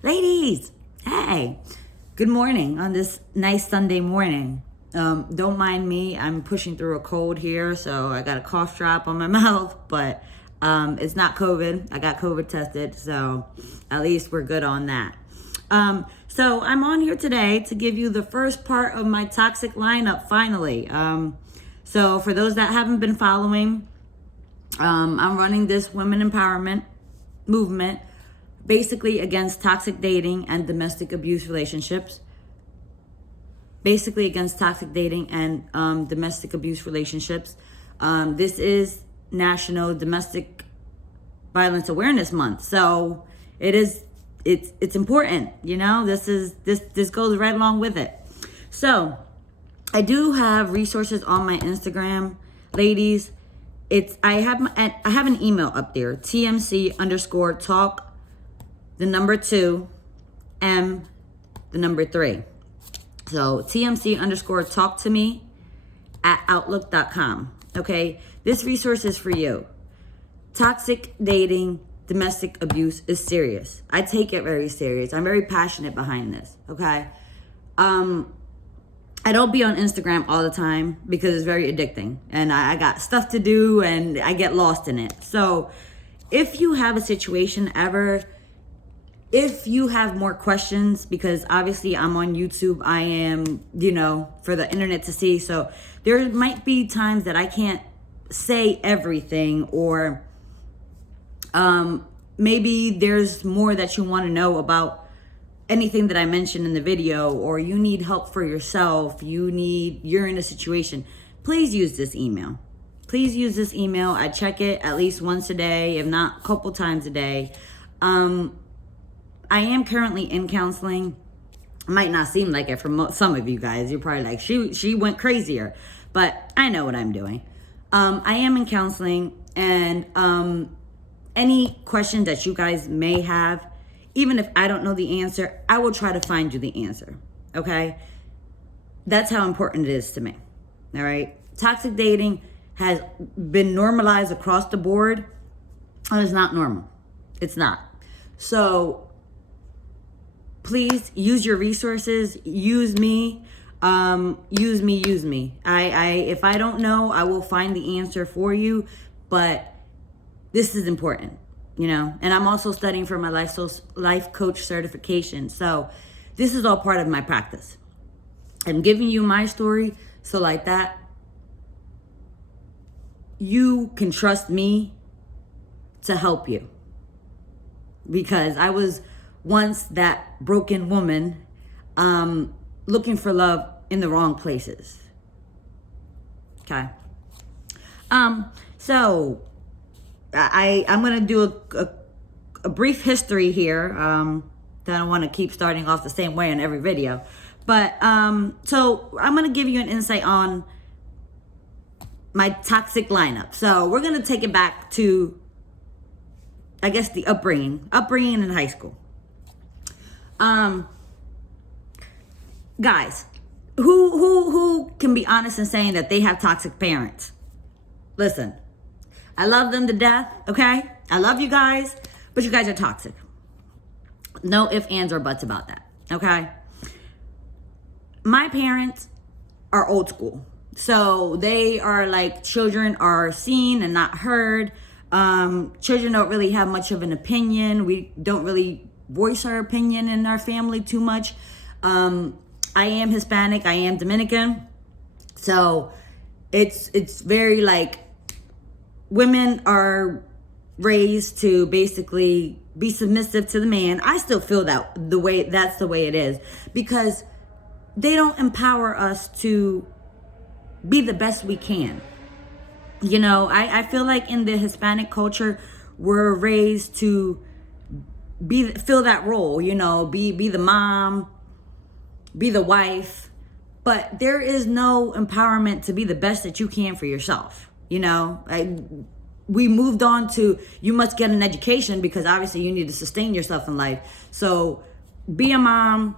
Ladies, hey, good morning on this nice Sunday morning. Don't mind me, I'm pushing through a cold here, so I got a cough drop on my mouth, but it's not COVID. I got COVID tested, so at least we're good on that. So I'm on here today to give you the first part of my toxic lineup finally. So for those that haven't been following, I'm running this women empowerment movement basically against toxic dating and domestic abuse relationships. Basically against toxic dating and domestic abuse relationships. This is National Domestic Violence Awareness Month, so it's important. You know, this goes right along with it. So I do have resources on my Instagram, ladies. I have an email up there, TMC_talk, the number 2, M, the number 3. So TMC_talk to me at outlook.com. Okay, this resource is for you. Toxic dating, domestic abuse is serious. I take it very serious. I'm very passionate behind this. Okay. I don't be on Instagram all the time because it's very addicting and I got stuff to do and I get lost in it. So if you have a situation ever, if you have more questions, because obviously I'm on YouTube, I am, for the internet to see. So there might be times that I can't say everything, or maybe there's more that you want to know about anything that I mentioned in the video, or you need help for yourself, you're in a situation, please use this email. Please use this email. I check it at least once a day, if not a couple times a day. I am currently in counseling. It might not seem like it for some of you guys. You're probably like, she went crazier, but I know what I'm doing. I am in counseling, and any questions that you guys may have, even if I don't know the answer, I will try to find you the answer, okay? That's how important it is to me, all right? Toxic dating has been normalized across the board, and it's not normal. It's not. So please use your resources. Use me. Use me. If I don't know, I will find the answer for you, but this is important. And I'm also studying for my life coach certification. So this is all part of my practice. I'm giving you my story, so like that, you can trust me to help you. Because I was once that broken woman, looking for love in the wrong places. Okay. So I'm going to do a brief history here. That I want to keep starting off the same way in every video. But so I'm going to give you an insight on my toxic lineup. So we're going to take it back to, I guess, the upbringing in high school. Guys, who can be honest in saying that they have toxic parents? Listen, I love them to death, okay? I love you guys, but you guys are toxic. No ifs, ands, or buts about that, okay? My parents are old school. So they are like, children are seen and not heard. Children don't really have much of an opinion. We don't really voice our opinion in our family too much. I am Hispanic. I am Dominican. So it's very like, women are raised to basically be submissive to the man. I still feel that's the way it is, because they don't empower us to be the best we can. I feel like in the Hispanic culture, we're raised to fill that role, be the mom, be the wife, but there is no empowerment to be the best that you can for yourself. We moved on to, you must get an education because obviously you need to sustain yourself in life. So be a mom,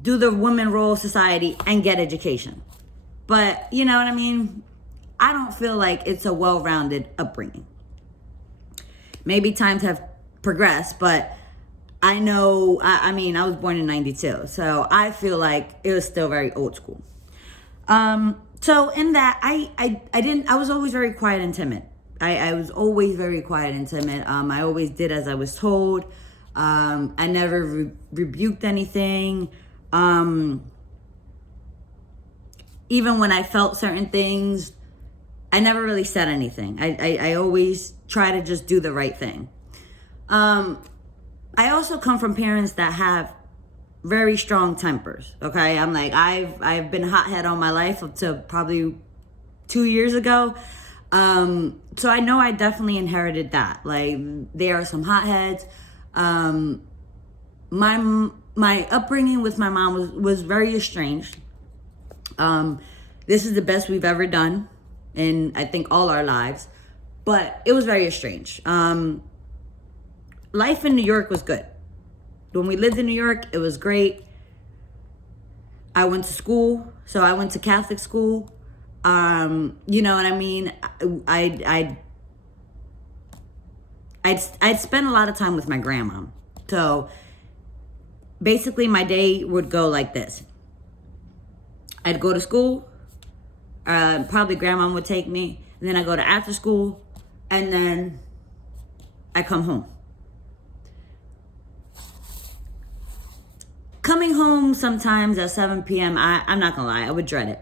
do the woman role of society, and get education. But you know what I mean? I don't feel like it's a well-rounded upbringing. Maybe times have progressed, but I know, I mean, I was born in 92, so I feel like it was still very old school. So in that, I was always very quiet and timid. I was always very quiet and timid. I always did as I was told. I never rebuked anything. Even when I felt certain things, I never really said anything. I always try to just do the right thing. I also come from parents that have very strong tempers. Okay, I'm like, I've been a hothead all my life up to probably 2 years ago. So I know I definitely inherited that. Like, there are some hotheads. My upbringing with my mom was very estranged. This is the best we've ever done in, I think, all our lives, but it was very estranged. Life in New York was good. When we lived in New York, it was great. I went to school, so I went to Catholic school. You know what I mean? I'd spend a lot of time with my grandma. So basically my day would go like this. I'd go to school, probably grandma would take me, and then I go to after school, and then I come home. Coming home sometimes at 7 p.m., I'm not gonna lie, I would dread it.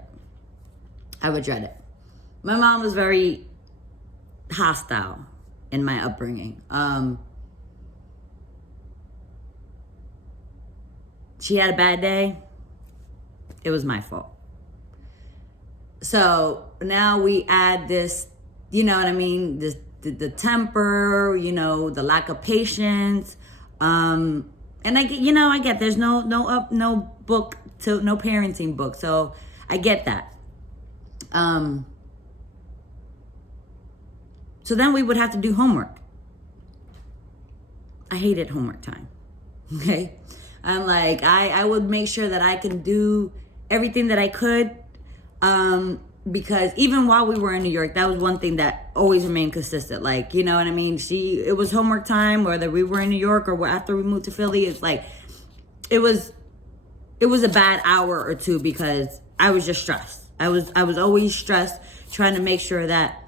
I would dread it. My mom was very hostile in my upbringing. She had a bad day, it was my fault. So now we add this, you know what I mean, this the temper, you know, the lack of patience. And I get there's no book, to no parenting book, so I get that. So then we would have to do homework. I hated homework time. Okay, I'm like, I would make sure that I can do everything that I could, because even while we were in New York, that was one thing that always remained consistent. Like, you know what I mean? It was homework time, whether we were in New York or after we moved to Philly. It's like, it was a bad hour or two because I was just stressed. I was always stressed, trying to make sure that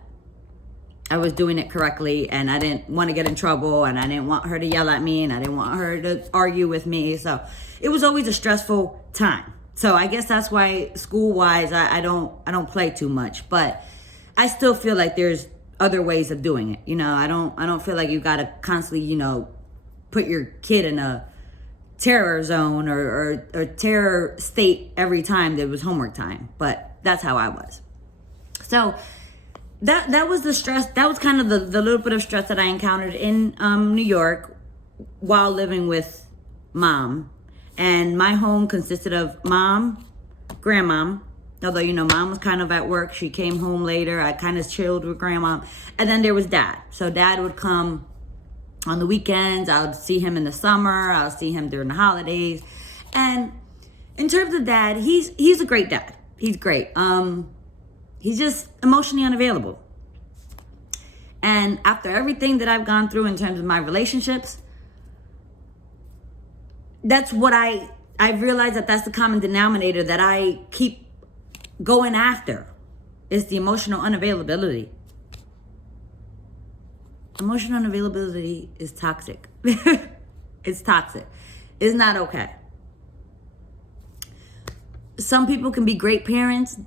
I was doing it correctly, and I didn't want to get in trouble, and I didn't want her to yell at me, and I didn't want her to argue with me. So it was always a stressful time. So I guess that's why school-wise, I don't play too much, but I still feel like there's other ways of doing it. You know, I don't feel like you gotta constantly, you know, put your kid in a terror zone or terror state every time there was homework time. But that's how I was. So that was the stress. That was kind of the little bit of stress that I encountered in New York while living with mom. And my home consisted of mom, grandmom, although, you know, mom was kind of at work. She came home later. I kind of chilled with grandma. And then there was dad. So dad would come on the weekends. I would see him in the summer. I would see him during the holidays. And in terms of dad, he's a great dad. He's great. He's just emotionally unavailable. And after everything that I've gone through in terms of my relationships, that's what I realized that's the common denominator that I keep going after, is the emotional unavailability. Emotional unavailability is toxic. It's toxic. It's not okay. Some people can be great parents.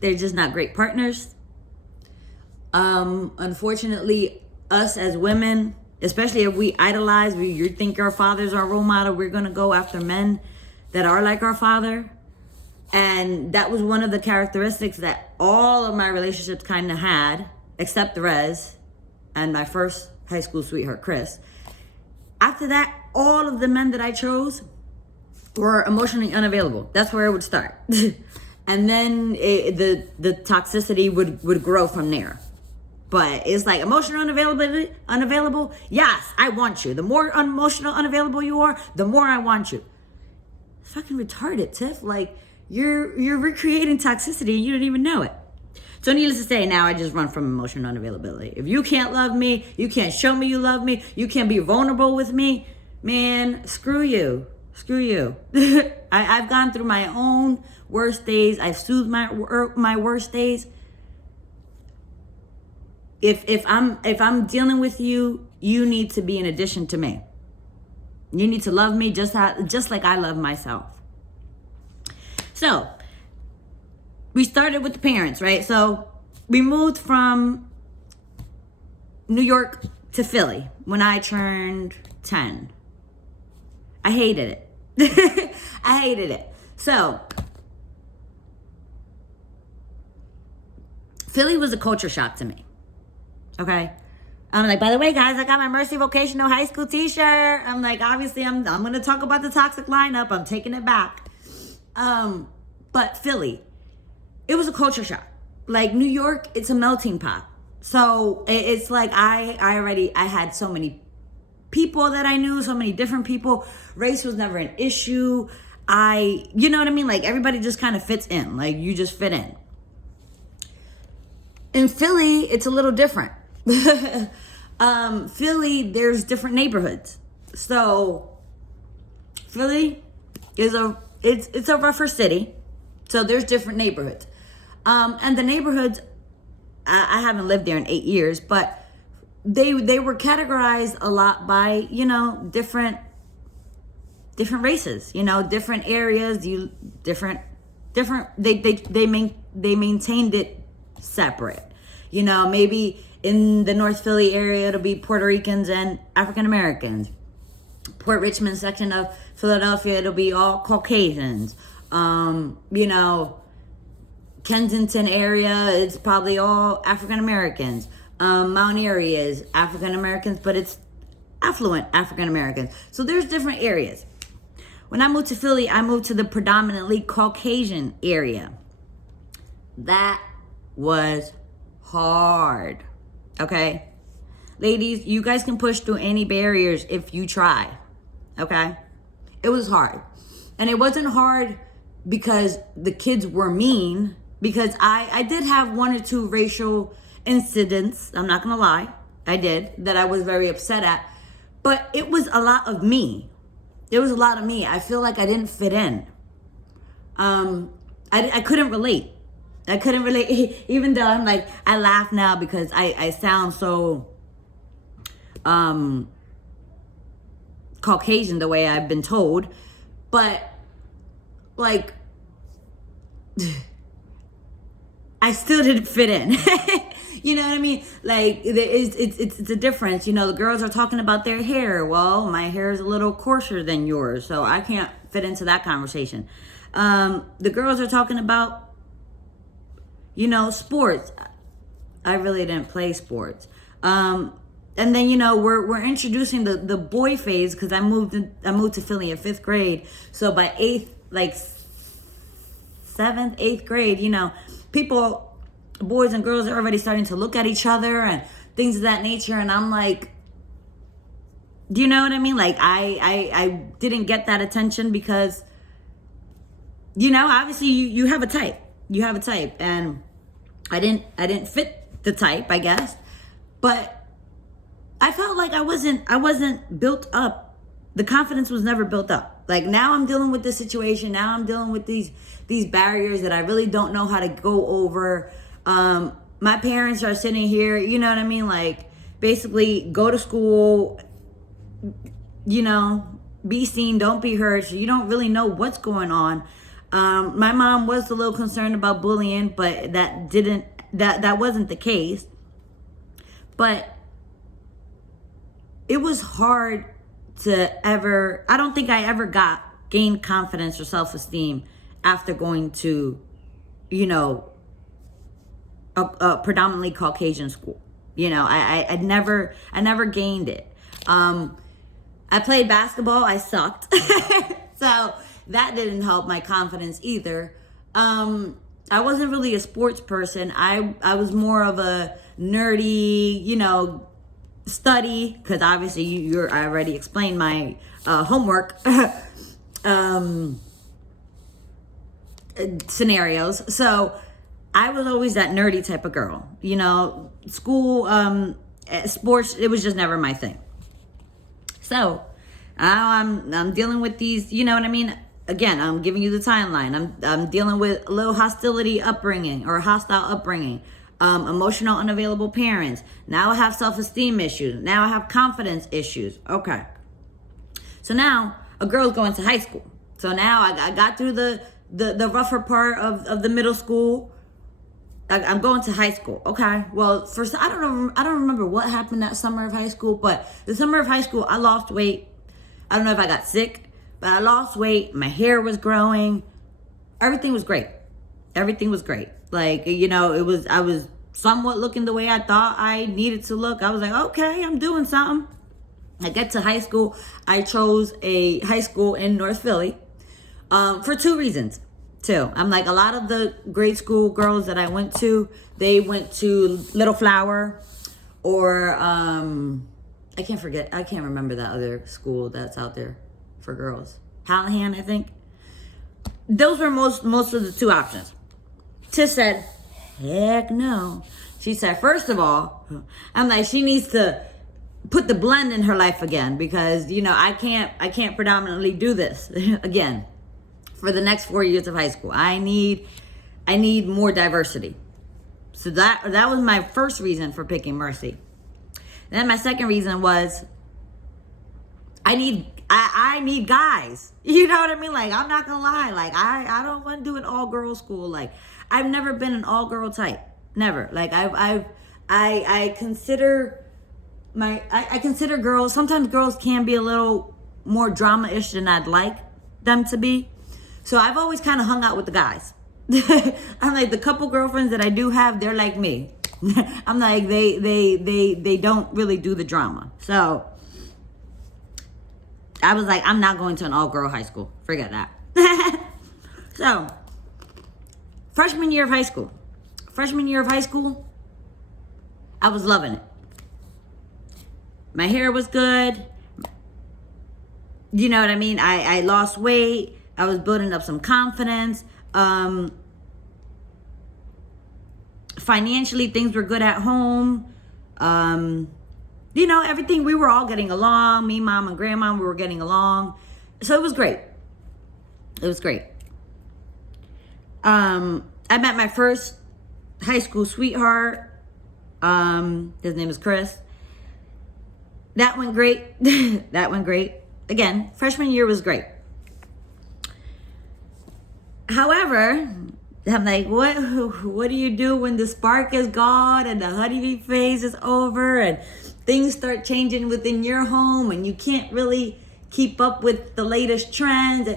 They're just not great partners. Unfortunately, us as women, especially if we idolize, you think our father's our role model, we're going to go after men that are like our father. And that was one of the characteristics that all of my relationships kind of had, except Rez and my first high school sweetheart, Chris. After that, all of the men that I chose were emotionally unavailable. That's where it would start. And then the toxicity would grow from there. But it's like emotional unavailable. Yes, I want you. The more emotional unavailable you are, the more I want you. It's fucking retarded, Tiff. Like, you're recreating toxicity and you don't even know it. So needless to say, now I just run from emotional unavailability. If you can't love me, you can't show me you love me, you can't be vulnerable with me, Man, screw you. Screw you. I've gone through my own worst days. I've soothed my worst days. If I'm dealing with you, you need to be in addition to me. You need to love me just like I love myself. So, we started with the parents, right? So, we moved from New York to Philly when I turned 10. I hated it. I hated it. So, Philly was a culture shock to me. Okay? I'm like, by the way, guys, I got my Mercy Vocational High School t-shirt. I'm like, obviously, I'm going to talk about the toxic lineup. I'm taking it back. But Philly, it was a culture shock. Like, New York, it's a melting pot. So, it's like I had so many people that I knew, so many different people. Race was never an issue. You know what I mean? Like, everybody just kind of fits in. Like, you just fit in. In Philly, it's a little different. Philly, there's different neighborhoods. So, Philly is it's a rougher city. So, there's different neighborhoods. And the neighborhoods, I haven't lived there in 8 years, but they were categorized a lot by, different races, different areas, they maintained it separate. Maybe in the North Philly area, it'll be Puerto Ricans and African Americans. Port Richmond section of Philadelphia, it'll be all Caucasians. Kensington area, it's probably all African Americans. Mount Airy is African Americans, but it's affluent African Americans. So there's different areas. When I moved to Philly, I moved to the predominantly Caucasian area. That was hard. Okay? Ladies, you guys can push through any barriers if you try. Okay? It was hard. And it wasn't hard because the kids were mean, because I did have one or two racial incidents, I'm not gonna lie, I did, that I was very upset at, but it was a lot of me. It was a lot of me. I feel like I didn't fit in. I couldn't relate. I couldn't relate, even though I'm like, I laugh now because I sound so Caucasian the way I've been told, but like, I still didn't fit in. You know what I mean? Like, it's a difference. The girls are talking about their hair. Well, my hair is a little coarser than yours, so I can't fit into that conversation. The girls are talking about, sports. I really didn't play sports. And then, we're introducing the boy phase, because I moved to Philly in 5th grade. So by 7th, 8th grade, people, boys and girls, are already starting to look at each other and things of that nature. And I'm like, do you know what I mean? Like, I didn't get that attention because, obviously you have a type. You have a type. And I didn't fit the type, I guess. But I felt like I wasn't built up. The confidence was never built up. Like, now I'm dealing with this situation. Now I'm dealing with these barriers that I really don't know how to go over. My parents are sitting here, you know what I mean? Like, basically, go to school, be seen, don't be heard. So you don't really know what's going on. My mom was a little concerned about bullying, but that wasn't the case. But it was hard to I don't think I ever gained confidence or self-esteem after going to, a predominantly Caucasian school. I never gained it. I played basketball. I sucked. So that didn't help my confidence either. I wasn't really a sports person. I was more of a nerdy, study, because obviously I already explained my homework scenarios. So I was always that nerdy type of girl. School, sports, it was just never my thing. So I'm dealing with these, you know what I mean? Again, I'm giving you the timeline. I'm dealing with a little hostility upbringing or hostile upbringing. Emotional unavailable parents. Now I have self-esteem issues. Now I have confidence issues. Okay. So now a girl's going to high school. So now I got through the rougher part of the middle school. I'm going to high school. Okay. Well, first I don't remember what happened that summer of high school, but the summer of high school I lost weight. I don't know if I got sick, but I lost weight. My hair was growing. Everything was great. Everything was great. Like, you know, I was somewhat looking the way I thought I needed to look. I was like, okay, I'm doing something. I get to high school. I chose a high school in North Philly for two reasons, too. I'm like, a lot of the grade school girls that I went to, they went to Little Flower or I can't remember that other school that's out there for girls. Hallahan, I think. Those were most of the two options. Tish said, heck no. She said, first of all, I'm like, she needs to put the blend in her life again because, you know, I can't predominantly do this again for the next 4 years of high school. I need more diversity. So that was my first reason for picking Mercy. Then my second reason was I need guys. You know what I mean? Like, I'm not gonna lie. Like, I don't want to do an all girl school. Like, I've never been an all girl type. Never. Like, I consider girls. Sometimes girls can be a little more drama-ish than I'd like them to be. So I've always kind of hung out with the guys. I'm like, the couple girlfriends that I do have, they're like me. I'm like, they don't really do the drama. So I was like, I'm not going to an all-girl high school. Forget that. So, freshman year of high school, I was loving it. My hair was good. You know what I mean? I lost weight. I was building up some confidence. Financially, things were good at home. You know, everything, we were all getting along. Me, mom, and grandma, we were getting along. So it was great. It was great. I met my first high school sweetheart. His name is Chris. That went great. That went great. Again, freshman year was great. However, I'm like, what do you do when the spark is gone and the honeybee phase is over and things start changing within your home and you can't really keep up with the latest trends?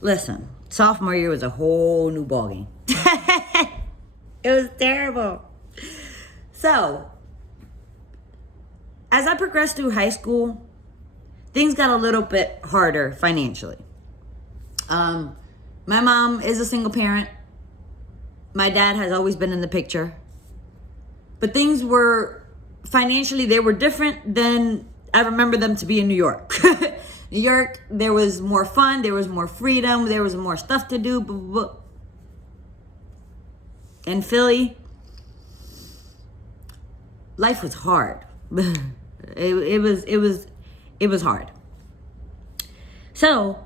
Listen, sophomore year was a whole new ballgame. It was terrible. So, as I progressed through high school, things got a little bit harder financially. My mom is a single parent. My dad has always been in the picture. But things were, financially, they were different than I remember them to be in New York. New York, there was more fun, there was more freedom, there was more stuff to do. But in Philly, life was hard. It was hard. So,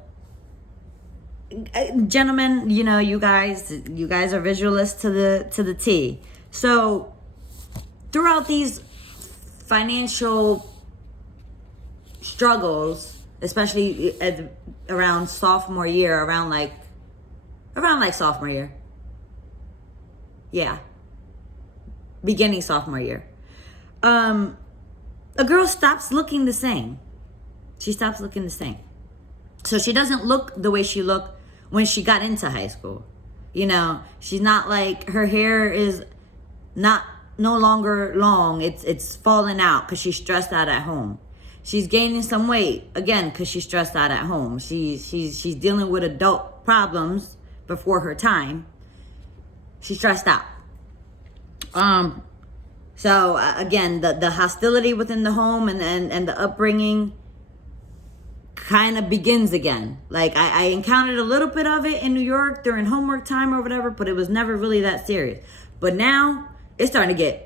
gentlemen, you know, you guys are visualists to the T. So throughout these financial struggles, especially around sophomore year, around like sophomore year, yeah, beginning sophomore year, a girl stops looking the same. She stops looking the same. So she doesn't look the way she looked when she got into high school. You know, she's not like, her hair is no longer long. It's falling out because she's stressed out at home. She's gaining some weight, again, because she's stressed out at home. She's dealing with adult problems before her time. She's stressed out. So again, the hostility within the home and the upbringing kind of begins again. Like I encountered a little bit of it in New York during homework time or whatever, but it was never really that serious. But now it's starting to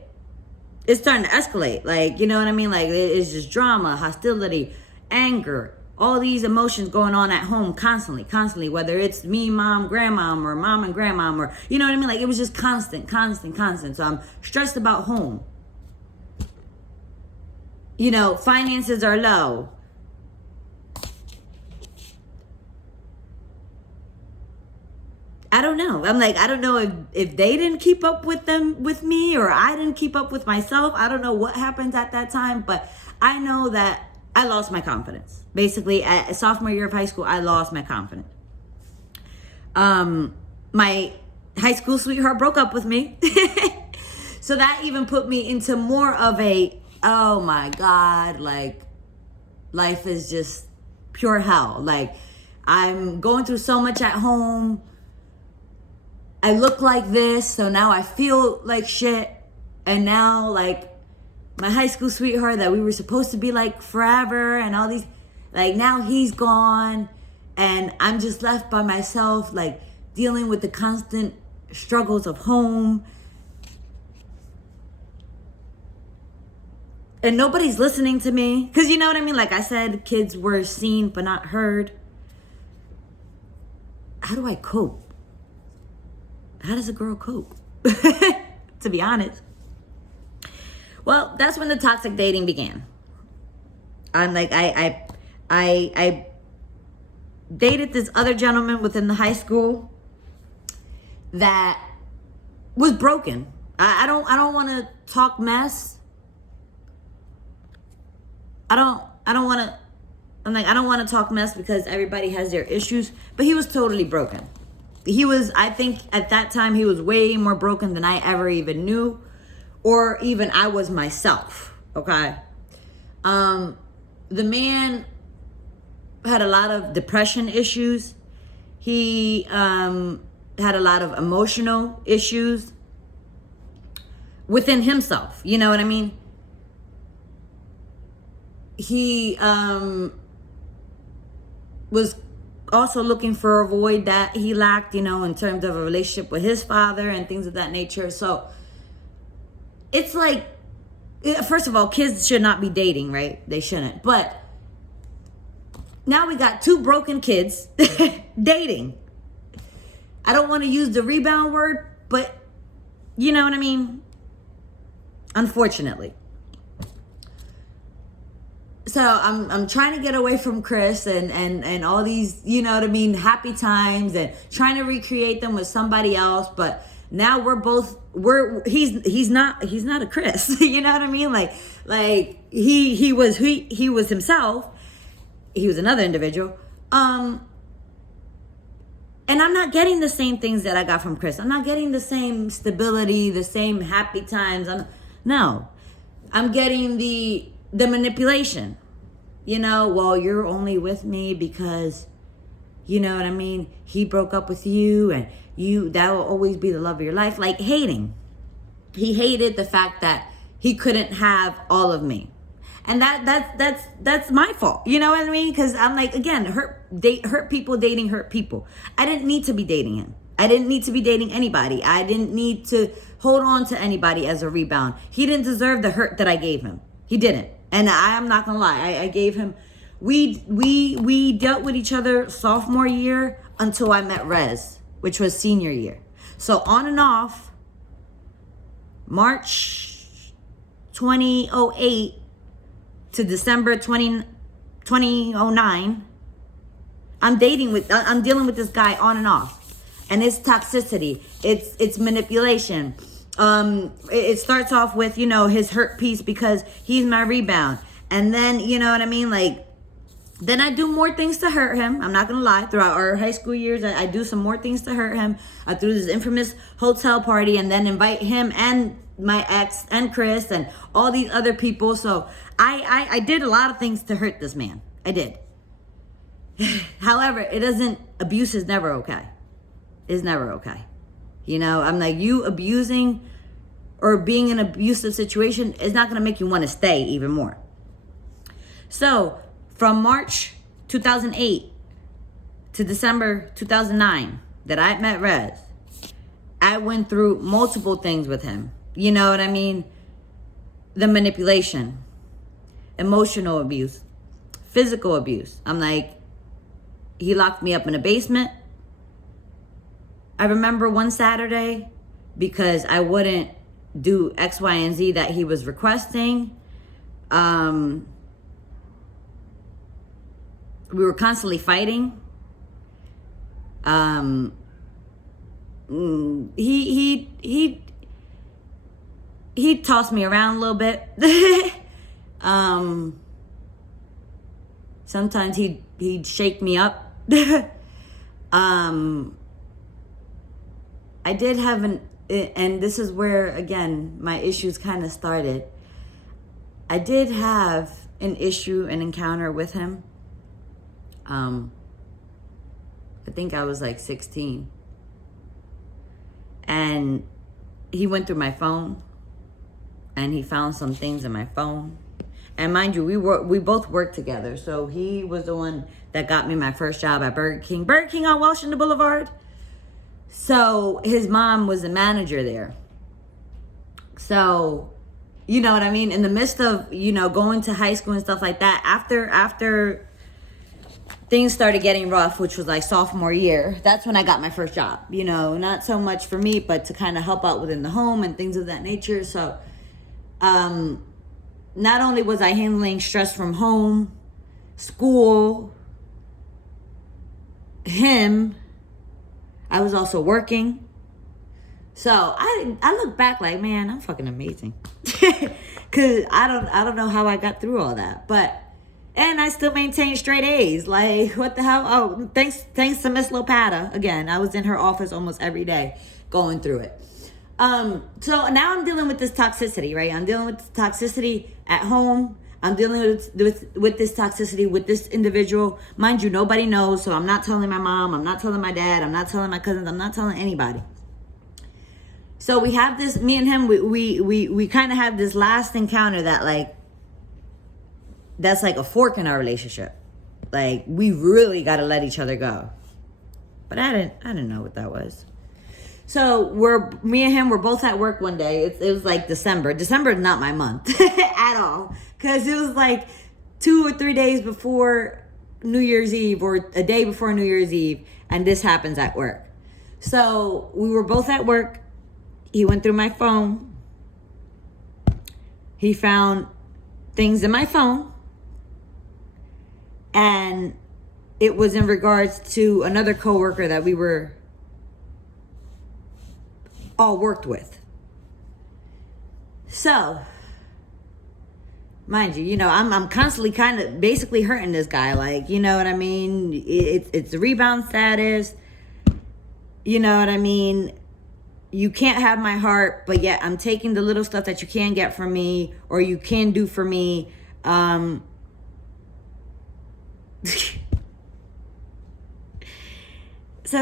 escalate. Like, you know what I mean? Like, it's just drama, hostility, anger, all these emotions going on at home constantly, whether it's me, mom, grandmom, or mom and grandmom, or, you know what I mean? Like, it was just constant. So I'm stressed about home. You know, finances are low. I don't know. I'm like, I don't know if they didn't keep up with me, or I didn't keep up with myself. I don't know what happened at that time, but I know that I lost my confidence. Basically, at sophomore year of high school, I lost my confidence. My high school sweetheart broke up with me. So that even put me into more of a, oh my God, like, life is just pure hell. Like, I'm going through so much at home. I look like this, so now I feel like shit. And now, like, my high school sweetheart that we were supposed to be like forever and all these, like, now he's gone. And I'm just left by myself, like, dealing with the constant struggles of home. And nobody's listening to me. Because you know what I mean? Like I said, kids were seen but not heard. How do I cope? How does a girl cope? To be honest. Well, that's when the toxic dating began. I'm like, I dated this other gentleman within the high school that was broken. I don't want to talk mess. I don't want to talk mess because everybody has their issues, but he was totally broken. I think at that time, he was way more broken than I ever even knew, or even I was myself, okay? The man had a lot of depression issues. He had a lot of emotional issues within himself, you know what I mean? He was also looking for a void that he lacked, you know, in terms of a relationship with his father and things of that nature. So it's like, first of all, kids should not be dating, right? They shouldn't. But now we got two broken kids dating. I don't want to use the rebound word, but you know what I mean? Unfortunately. So I'm trying to get away from Chris and all these, you know what I mean, happy times, and trying to recreate them with somebody else. But now he's not a Chris. You know what I mean? Like he was himself. He was another individual. And I'm not getting the same things that I got from Chris. I'm not getting the same stability, the same happy times. I'm getting the manipulation. You know, well, you're only with me because, you know what I mean, he broke up with you, and that will always be the love of your life. Like, hating. He hated the fact that he couldn't have all of me. And that's my fault. You know what I mean? Because I'm like, again, hurt people dating hurt people. I didn't need to be dating him. I didn't need to be dating anybody. I didn't need to hold on to anybody as a rebound. He didn't deserve the hurt that I gave him. He didn't. And I'm not gonna lie. I gave him. We dealt with each other sophomore year until I met Rez, which was senior year. So on and off, March 2008 to December 2009, I'm dealing with this guy on and off, and it's toxicity. It's manipulation. It starts off with, you know, his hurt piece because he's my rebound. And then, you know what I mean? Like, then I do more things to hurt him. I'm not going to lie. Throughout our high school years, I do some more things to hurt him. I threw this infamous hotel party and then invite him and my ex and Chris and all these other people. So I did a lot of things to hurt this man. I did. However, abuse is never okay. It's never okay. You know, I'm like, you abusing or being in an abusive situation is not going to make you want to stay even more. So from March 2008 to December 2009 that I met Rez, I went through multiple things with him. You know what I mean? The manipulation, emotional abuse, physical abuse. I'm like, he locked me up in a basement. I remember one Saturday, because I wouldn't do X, Y, and Z that he was requesting. We were constantly fighting. He tossed me around a little bit. Sometimes he'd shake me up. I did have and this is where, again, my issues kind of started. I did have an encounter with him. I think I was like 16. And he went through my phone and he found some things in my phone. And mind you, we both worked together. So he was the one that got me my first job at Burger King. Burger King on Washington Boulevard. So his mom was a manager there. So, you know what I mean? In the midst of, going to high school and stuff like that, after things started getting rough, which was like sophomore year, that's when I got my first job. Not so much for me, but to kind of help out within the home and things of that nature. So, not only was I handling stress from home, school, him, I was also working. So I look back like, man, I'm fucking amazing. Cause I don't know how I got through all that. And I still maintain straight A's. Like, what the hell? Oh, thanks to Miss Lopata. Again, I was in her office almost every day going through it. So now I'm dealing with this toxicity, right? I'm dealing with this toxicity at home. I'm dealing with this toxicity with this individual. Mind you, nobody knows, so I'm not telling my mom, I'm not telling my dad, I'm not telling my cousins, I'm not telling anybody. So we have this, me and him, we kind of have this last encounter that's like a fork in our relationship. Like, we really got to let each other go. But I didn't know what that was. So me and him were both at work one day. It was like December. December is not my month at all. Because it was like 2 or 3 days before New Year's Eve or a day before New Year's Eve. And this happens at work. So we were both at work. He went through my phone. He found things in my phone. And it was in regards to another coworker that we were all worked with. So, mind you, I'm constantly kind of basically hurting this guy. Like, you know what I mean? It's the rebound status. You know what I mean? You can't have my heart, but yet I'm taking the little stuff that you can get from me or you can do for me. So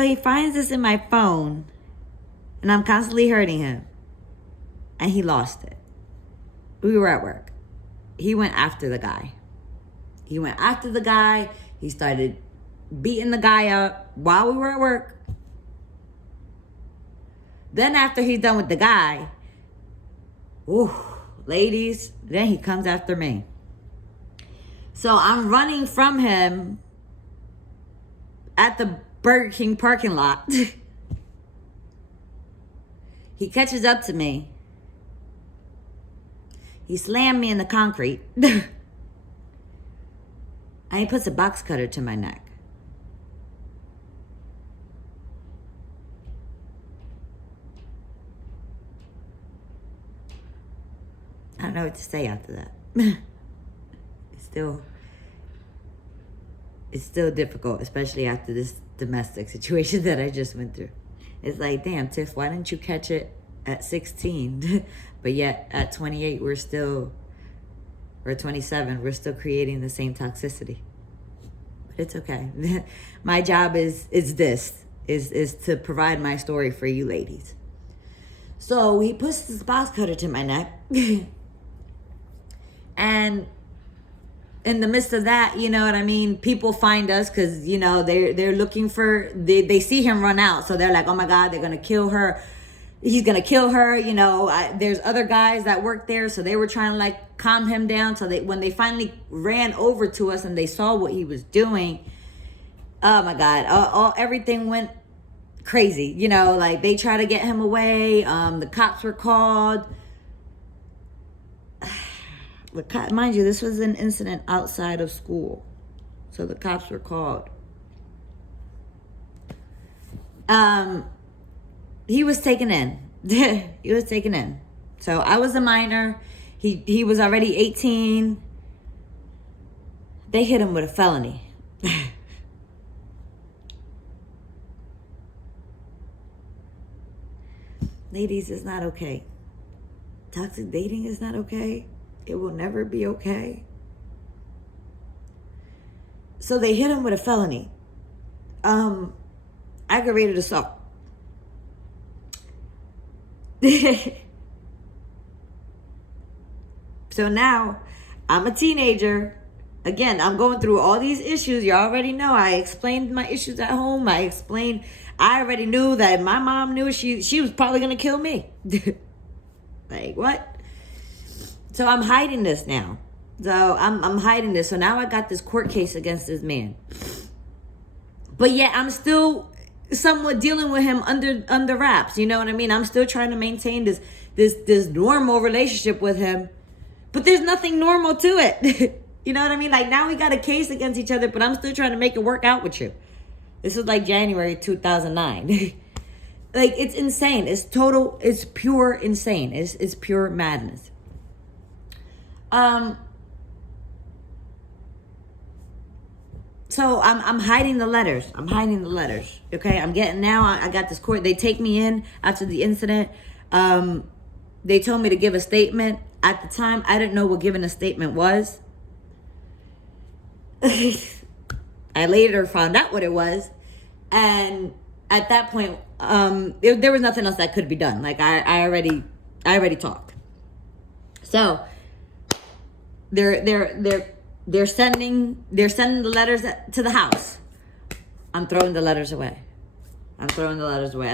he finds this in my phone. And I'm constantly hurting him. And he lost it. We were at work. He went after the guy. He started beating the guy up while we were at work. Then after he's done with the guy, ladies, then he comes after me. So I'm running from him at the Burger King parking lot. He catches up to me. He slammed me in the concrete. And he puts a box cutter to my neck. I don't know what to say after that. It's still difficult, especially after this domestic situation that I just went through. It's like, damn, Tiff, why didn't you catch it at 16? But yet at 28, or 27, we're still creating the same toxicity. But it's okay. My job is to provide my story for you ladies. So he puts this box cutter to my neck. And in the midst of that, you know what I mean? People find us because, they're looking for, they see him run out. So they're like, oh my God, they're going to kill her. he's gonna kill her. You know, there's other guys that work there, so they were trying to like calm him down. So when they finally ran over to us and they saw what he was doing, oh my God, everything went crazy. You know, like they tried to get him away. The cops were called. Mind you, this was an incident outside of school, so the cops were called. He was taken in. He was taken in. So I was a minor. He was already 18. They hit him with a felony. Ladies, it's not okay. Toxic dating is not okay. It will never be okay. So they hit him with a felony. Aggravated assault. So now I'm a teenager. Again, I'm going through all these issues. You already know. I explained my issues at home. I already knew that my mom knew she was probably going to kill me. Like, what? So I'm hiding this now. So I'm hiding this. So now I got this court case against this man. But yet I'm still somewhat dealing with him under wraps. You know what I mean? I'm still trying to maintain this normal relationship with him. But there's nothing normal to it. You know what I mean? Like, now we got a case against each other, but I'm still trying to make it work out with you. This was like January 2009. Like, it's insane. It's pure insane. It's pure madness. So I'm hiding the letters. Okay, I got this court. They take me in after the incident. They told me to give a statement. At the time, I didn't know what giving a statement was. I later found out what it was. And at that point, there was nothing else that could be done. Like, I already talked. So they're sending the letters to the house. I'm throwing the letters away. I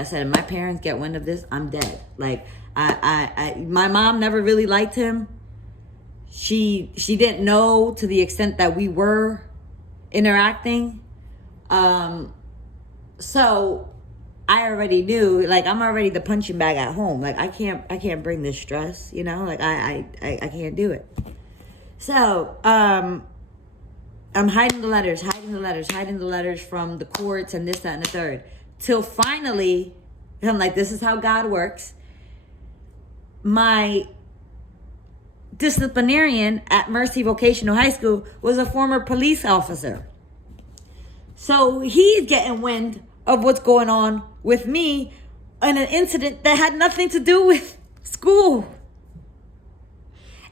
said, if my parents get wind of this, I'm dead. Like, my mom never really liked him. She didn't know to the extent that we were interacting. So I already knew, like, I'm already the punching bag at home. Like, I can't bring this stress, you know? Like, I can't do it. So, I'm hiding the letters from the courts and this, that, and the third. Till finally, I'm like, this is how God works. My disciplinarian at Mercy Vocational High School was a former police officer. So he's getting wind of what's going on with me in an incident that had nothing to do with school.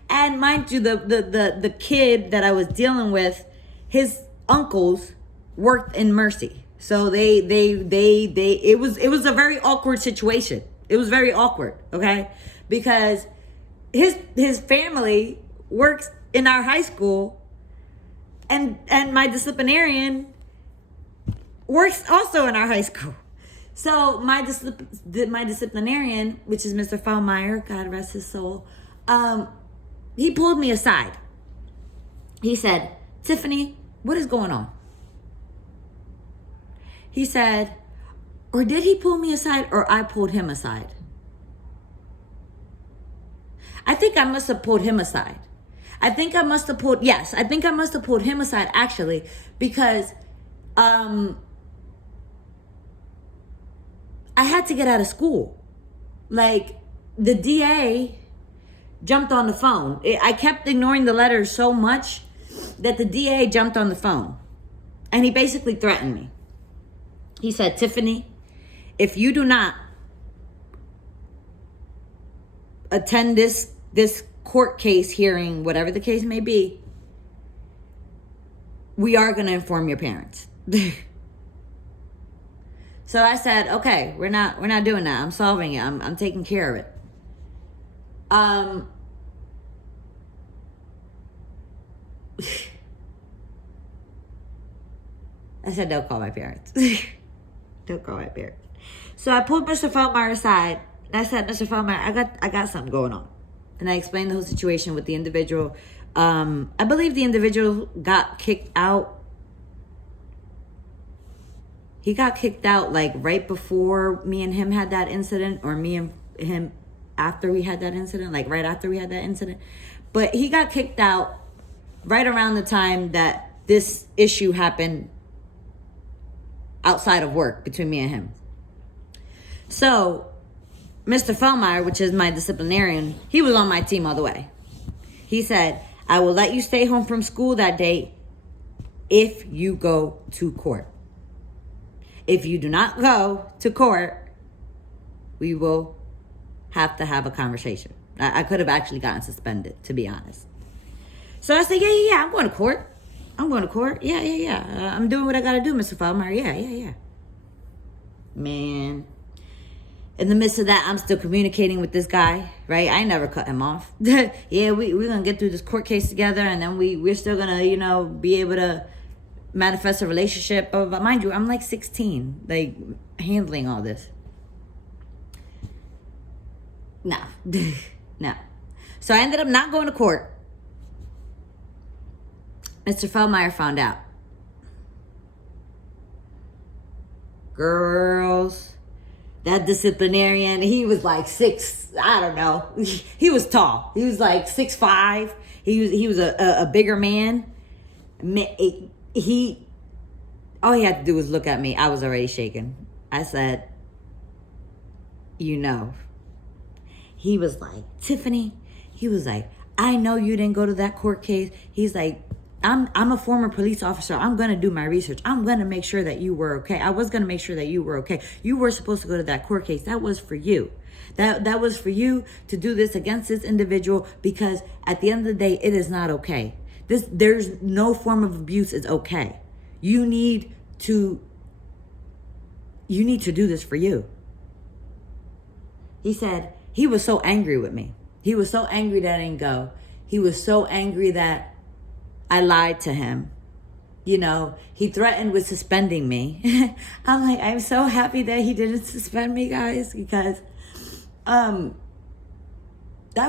And mind you, the kid that I was dealing with, his uncles worked in Mercy. So it was a very awkward situation. It was very awkward, okay? Because his family works in our high school, and my disciplinarian works also in our high school. So my disciplinarian, which is Mr. Fallmeyer, God rest his soul, he pulled me aside. He said, Tiffany, what is going on? He said, or did he pull me aside or I pulled him aside? I think I must have pulled him aside. I think I must have pulled him aside, actually, because I had to get out of school. Like, the DA jumped on the phone. I kept ignoring the letters so much that the DA jumped on the phone. And he basically threatened me. He said, Tiffany, if you do not attend this court case hearing, whatever the case may be, we are going to inform your parents. So I said, okay, we're not doing that. I'm solving it. I'm taking care of it. I said, don't call my parents. Don't call my parents. So I pulled Mr. Feldmeyer aside And I said, Mr. Feldmeyer, I got something going on. And I explained the whole situation with the individual. I believe the individual got kicked out. He got kicked out like right before me and him had that incident, or me and him after we had that incident, like right after we had that incident. But he got kicked out right around the time that this issue happened outside of work between me and him. So Mr. Feldmeyer, which is my disciplinarian, he was on my team all the way. He said, I will let you stay home from school that day if you go to court. If you do not go to court, we will have to have a conversation. I could have actually gotten suspended, to be honest. So I said, yeah, I'm going to court. I'm going to court. Yeah. I'm doing what I got to do, Mr. Feldmeyer. Yeah. Man. In the midst of that, I'm still communicating with this guy, right? I never cut him off. Yeah, we're going to get through this court case together, and then we're still going to, be able to manifest a relationship. But mind you, I'm like 16, like handling all this. No. So I ended up not going to court. Mr. Feldmeyer found out. Girls, that disciplinarian, he was like 6, I don't know. He was tall. He was like 6'5". He was a bigger man. All he had to do was look at me. I was already shaking. I said, He was like, Tiffany, he was like, I know you didn't go to that court case. He's like, I'm a former police officer. I'm going to do my research. I'm going to make sure that you were okay. I was going to make sure that you were okay. You were supposed to go to that court case. That was for you. That was for you to do this against this individual, because at the end of the day, it is not okay. There's no form of abuse is okay. You need to do this for you. He said he was so angry with me. He was so angry that I didn't go. He was so angry that I lied to him. He threatened with suspending me. I'm like, I'm so happy that he didn't suspend me, guys, because that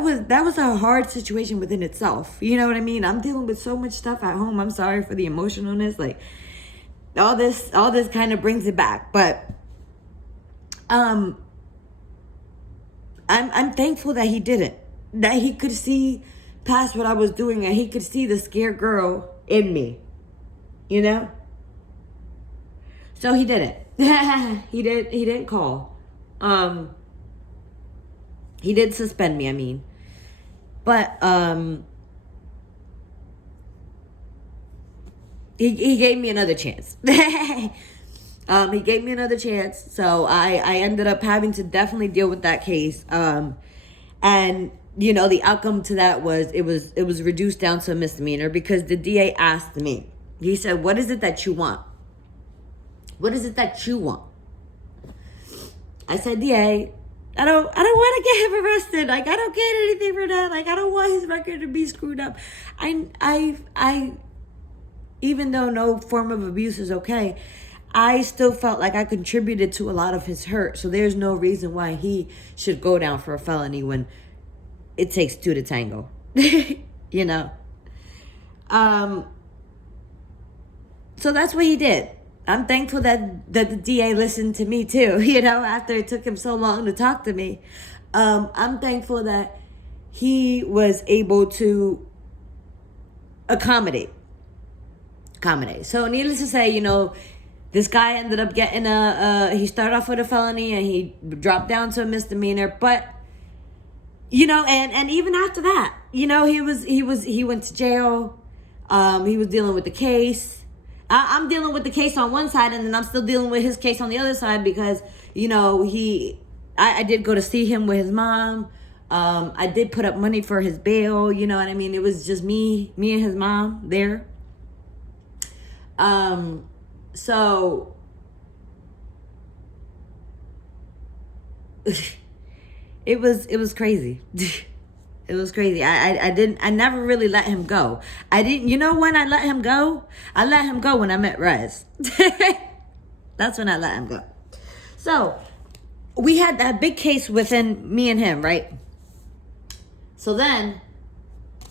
was a hard situation within itself. You know what I mean? I'm dealing with so much stuff at home. I'm sorry for the emotionalness. Like all this kind of brings it back. But I'm thankful that he didn't. That he could see past what I was doing, and he could see the scared girl in me. So he didn't. He didn't call. He did suspend me, I mean. But he gave me another chance. He gave me another chance. So I ended up having to definitely deal with that case. And the outcome to that was it was reduced down to a misdemeanor, because the DA asked me. He said, "What is it that you want? What is it that you want?" I said, "DA, I don't want to get him arrested. Like, I don't get anything for that. Like, I don't want his record to be screwed up. I even though no form of abuse is okay, I still felt like I contributed to a lot of his hurt. So there's no reason why he should go down for a felony when it takes 2 to tango." So that's what he did. I'm thankful that the DA listened to me too, after it took him so long to talk to me. I'm thankful that he was able to accommodate. So needless to say, this guy ended up getting he started off with a felony and he dropped down to a misdemeanor. But, and even after that, he went to jail. He was dealing with the case. I'm dealing with the case on one side, and then I'm still dealing with his case on the other side, because, I did go to see him with his mom. I did put up money for his bail, you know what I mean? It was just me and his mom there. So it was crazy. It was crazy. I never really let him go. When I let him go? I let him go when I met Rez. That's when I let him go. So we had that big case within me and him, right? So then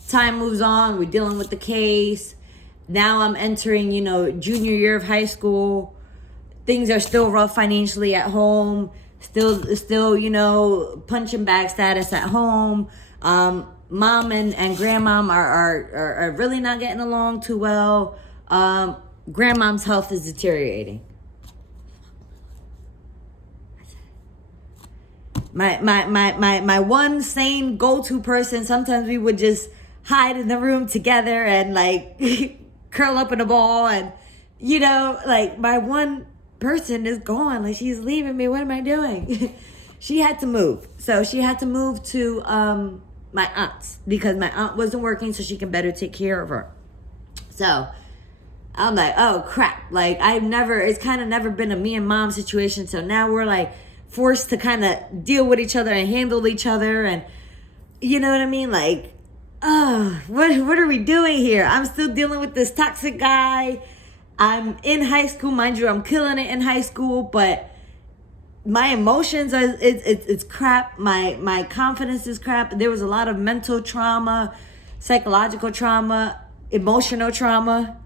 time moves on. We're dealing with the case. Now I'm entering, junior year of high school. Things are still rough financially at home. Still, punching bag status at home. Mom and grandmom are really not getting along too well. Grandmom's health is deteriorating. My one sane go-to person, sometimes we would just hide in the room together and like curl up in a ball, and my one person is gone. Like, she's leaving me. What am I doing? She had to move. So she had to move to my aunt's because my aunt wasn't working, so she can better take care of her. So I'm like, oh crap. Like, it's kind of never been a me and mom situation. So now we're like forced to kind of deal with each other and handle each other. And you know what I mean? Like, what are we doing here? I'm still dealing with this toxic guy. I'm in high school, mind you, I'm killing it in high school, but my emotions are, it's crap. My confidence is crap. There was a lot of mental trauma, psychological trauma, emotional trauma.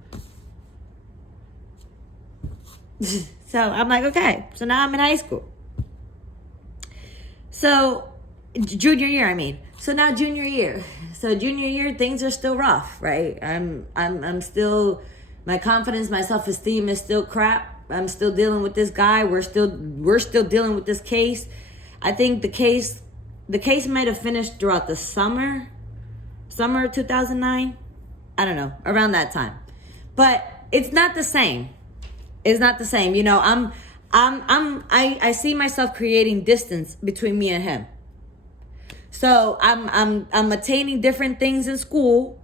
So I'm like, okay, so now I'm in high school. So junior year, So now junior year. So junior year, things are still rough, right? I'm still, my confidence, my self-esteem is still crap. I'm still dealing with this guy. We're still dealing with this case. I think the case might have finished throughout the summer of 2009. I don't know, around that time. But it's not the same. It's not the same. I see myself creating distance between me and him. So I'm attaining different things in school,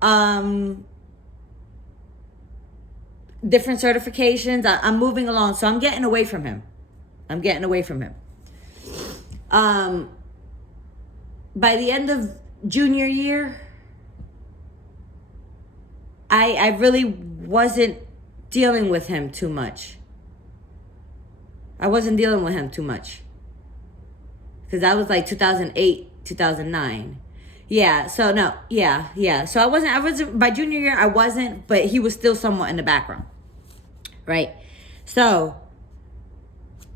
different certifications. I'm moving along, so I'm getting away from him. By the end of junior year, I really wasn't dealing with him too much. Because that was like 2008, 2009. Yeah, so no, yeah. So I wasn't, by junior year, I wasn't, but he was still somewhat in the background. Right? So,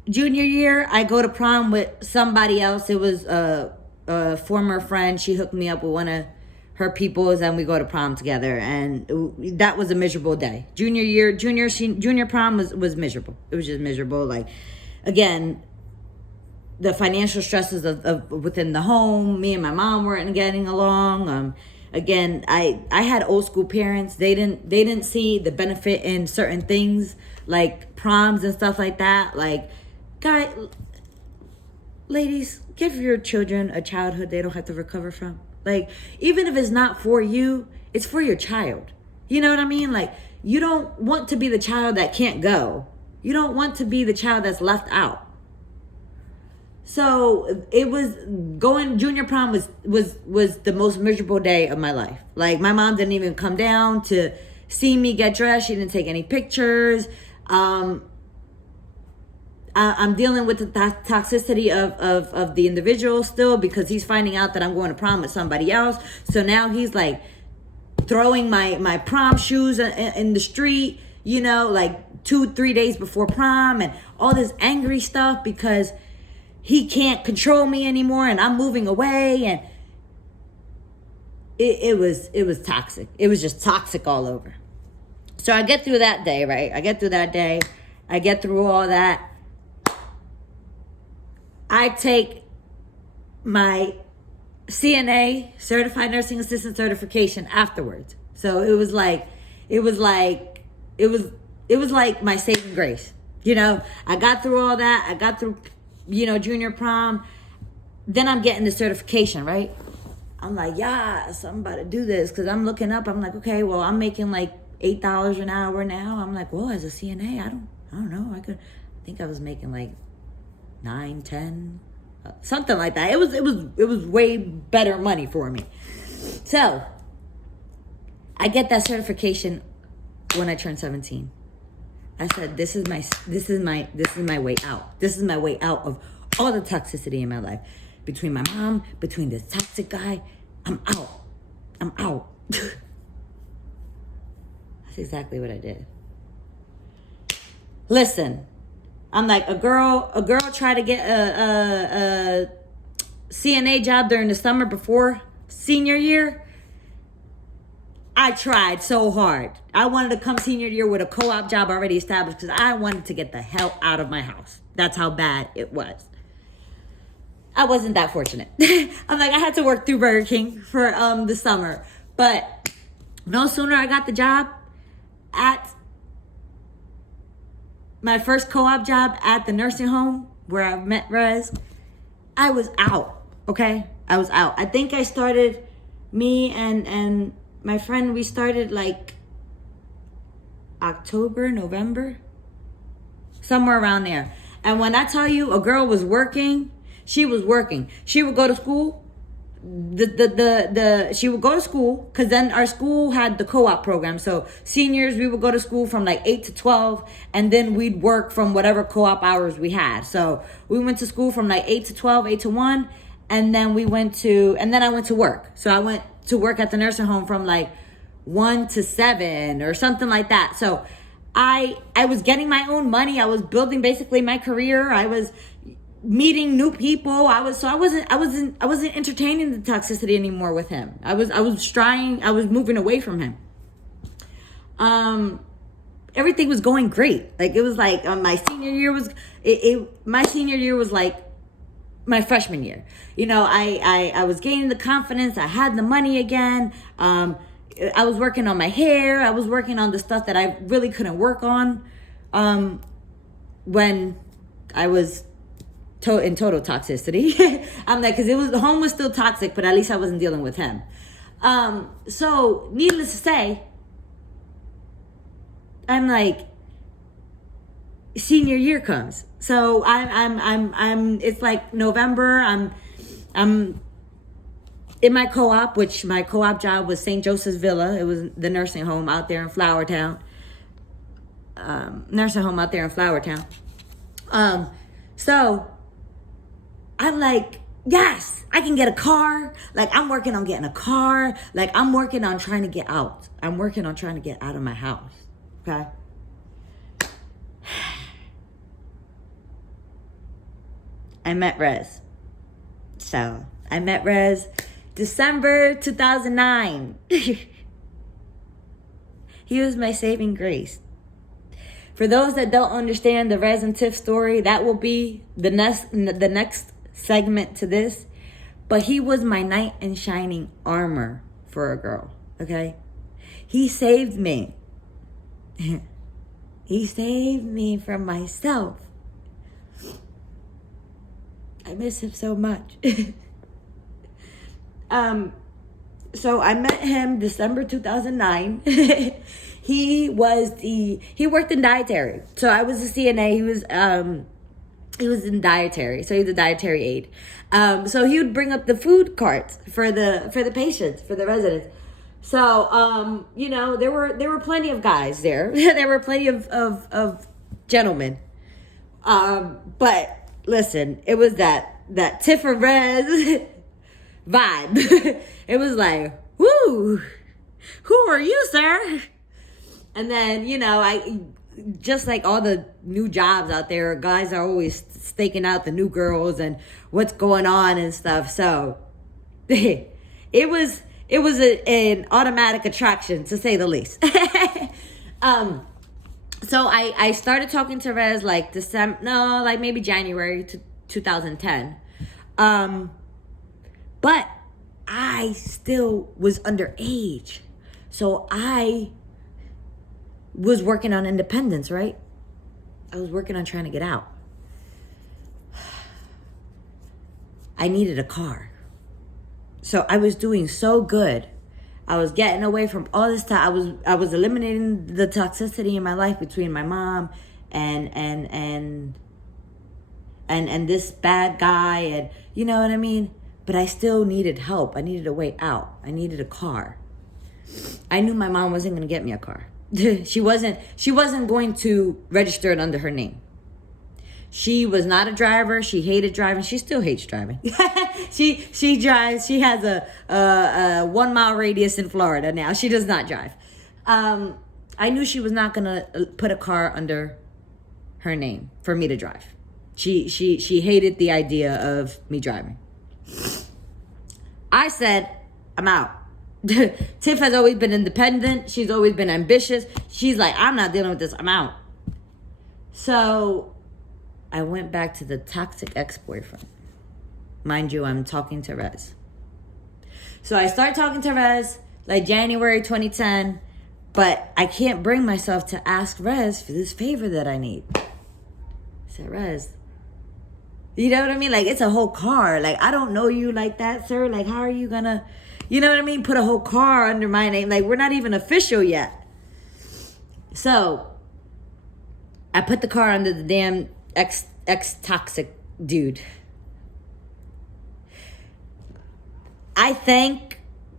junior year, I go to prom with somebody else. It was a former friend. She hooked me up with one of her peoples, and we go to prom together. And that was a miserable day. Junior prom was miserable. It was just miserable. Like, again, the financial stresses of within the home. Me and my mom weren't getting along. Again, I had old school parents. They didn't see the benefit in certain things like proms and stuff like that. Like, ladies, give your children a childhood they don't have to recover from. Like, even if it's not for you, it's for your child. You know what I mean? Like, you don't want to be the child that can't go. You don't want to be the child that's left out. So it was junior prom was the most miserable day of my life. Like, my mom didn't even come down to see me get dressed. She didn't take any pictures. I'm dealing with the toxicity of the individual still, because he's finding out that I'm going to prom with somebody else. So now he's like throwing my prom shoes in the street, like 2-3 days before prom, and all this angry stuff because he can't control me anymore, and I'm moving away, and it was toxic. It was just toxic all over. So I get through that day, right? I get through all that. I take my CNA, Certified Nursing Assistant certification afterwards. So it was like my saving grace. I got through all that. I got through junior prom. Then I'm getting the certification, right? I'm like, yes, I'm about to do this, because I'm looking up. I'm like, okay, well, I'm making like $8 an hour now. I'm like, well, as a CNA, I don't know. I think I was making like 9, 10, something like that. It was way better money for me. So I get that certification when I turn 17. I said, this is my way out. This is my way out of all the toxicity in my life. Between my mom, between this toxic guy, I'm out. I'm out. That's exactly what I did. Listen, I'm like, a girl tried to get a CNA job during the summer before senior year. I tried so hard. I wanted to come senior year with a co-op job already established because I wanted to get the hell out of my house. That's how bad it was. I wasn't that fortunate. I'm like, I had to work through Burger King for the summer. But no sooner I got the job at my first co-op job at the nursing home where I met Rez, I was out, okay? I was out. I think I started, me and my friend, we started like October, November, somewhere around there. And when I tell you a girl was working, she was working. She would go to school. She would go to school because then our school had the co-op program. So seniors, we would go to school from like 8 to 12, and then we'd work from whatever co-op hours we had. So we went to school from like 8 to 12, 8 to 1, and then I went to work. So I went to work at the nursing home from like 1 to 7 or something like that. So I was getting my own money. I was building basically my career. I was meeting new people. I wasn't entertaining the toxicity anymore with him. I was moving away from him. Everything was going great. Like, it was like my senior year was my senior year was like my freshman year. You know, I was gaining the confidence. I had the money again. I was working on my hair. I was working on the stuff that I really couldn't work on when I was in total toxicity. I'm like, because the home was still toxic, but at least I wasn't dealing with him. So needless to say, I'm like, senior year comes. So I'm it's like November. I'm in my co-op, which my co-op job was St. Joseph's Villa. It was the nursing home out there in Flowertown. So I'm like, yes, I can get a car. Like, I'm working on getting a car. Like, I'm working on trying to get out. I'm working on trying to get out of my house. Okay? I met Rez. So, I met Rez December 2009. He was my saving grace. For those that don't understand the Rez and Tiff story, that will be the next segment to this. But he was my knight in shining armor for a girl, okay? He saved me. He saved me from myself. I miss him so much. So I met him December 2009. He worked in dietary. So I was a CNA. He was in dietary. So he was a dietary aide. So he would bring up the food carts for the patients, for the residents. So you know, there were plenty of guys there. There were plenty of gentlemen. But listen, it was that Tiff and Rez vibe. It was like, woo, who are you, sir? And then, you know, I just like all the new jobs out there, guys are always staking out the new girls and what's going on and stuff. So it was an automatic attraction, to say the least. So I started talking to Rez like maybe January 2010. But I still was underage. So I was working on independence, right? I was working on trying to get out. I needed a car. So I was doing so good. I was getting away from all this time. I was eliminating the toxicity in my life between my mom and this bad guy, and you know what I mean? But I still needed help. I needed a way out. I needed a car. I knew my mom wasn't going to get me a car. She wasn't going to register it under her name. She was not a driver. She hated driving. She still hates driving. She drives. She has a 1 mile radius in Florida now. She does not drive. I knew she was not gonna put a car under her name for me to drive. She hated the idea of me driving. I said, I'm out. Tiff has always been independent. She's always been ambitious. She's like, I'm not dealing with this. I'm out. So I went back to the toxic ex-boyfriend. Mind you, I'm talking to Rez. So I start talking to Rez like January 2010, but I can't bring myself to ask Rez for this favor that I need. I said, Rez, you know what I mean? Like, it's a whole car. Like, I don't know you like that, sir. Like, how are you gonna, you know what I mean? Put a whole car under my name. Like, we're not even official yet. So I put the car under the damn ex-toxic dude. I thank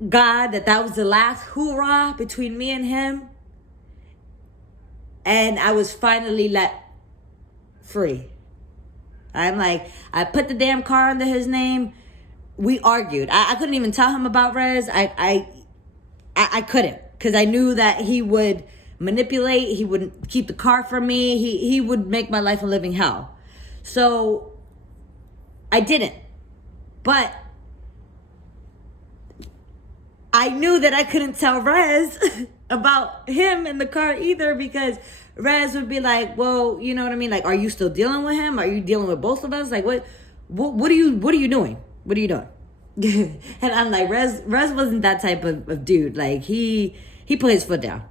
God that was the last hoorah between me and him. And I was finally let free. I'm like, I put the damn car under his name. We argued. I couldn't even tell him about Rez. I couldn't, because I knew that he would manipulate. He wouldn't keep the car from me. He would make my life a living hell. So I didn't. But I knew that I couldn't tell Rez about him in the car either, because Rez would be like, well, you know what I mean? Like, are you still dealing with him? Are you dealing with both of us? Like, what are you doing? What are you doing? And I'm like, Rez wasn't that type of dude. Like, he put his foot down.